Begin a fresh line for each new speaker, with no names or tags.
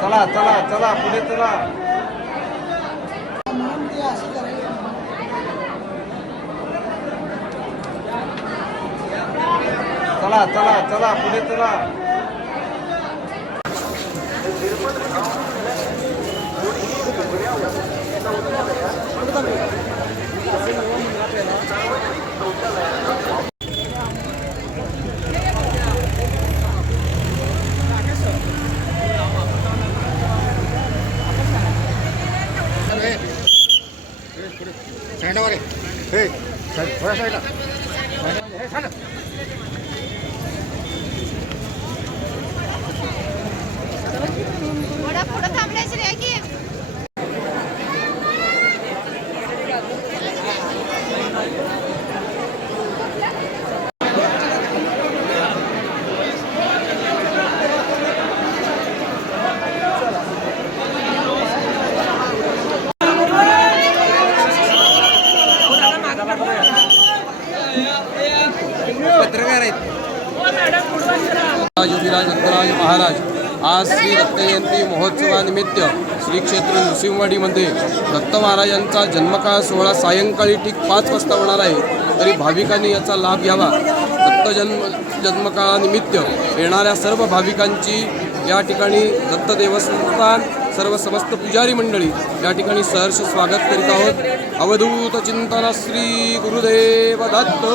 चला चला चला पुढे चला चला चला चला पुढे चला
थोडा पुढं थांबल्याची रे की
पत्रकार आहेत.
दत्तराज महाराज आज श्री दत्तजयंती महोत्सवानिमित्त श्री क्षेत्र नृसिंहवाडीमध्ये दत्त महाराजांचा जन्मकाळ सोहळा सायंकाळी ठीक पाच वाजता होणार आहे. तरी भाविकांनी याचा लाभ घ्यावा. दत्त जन्म जन्मकाळानिमित्त येणाऱ्या सर्व भाविकांची या ठिकाणी दत्त देवस्थान सर्व समस्त पुजारी मंडळी या ठिकाणी सहर्ष स्वागत करीत आहोत. अवधूत चिंतन श्री गुरुदेव दत्त.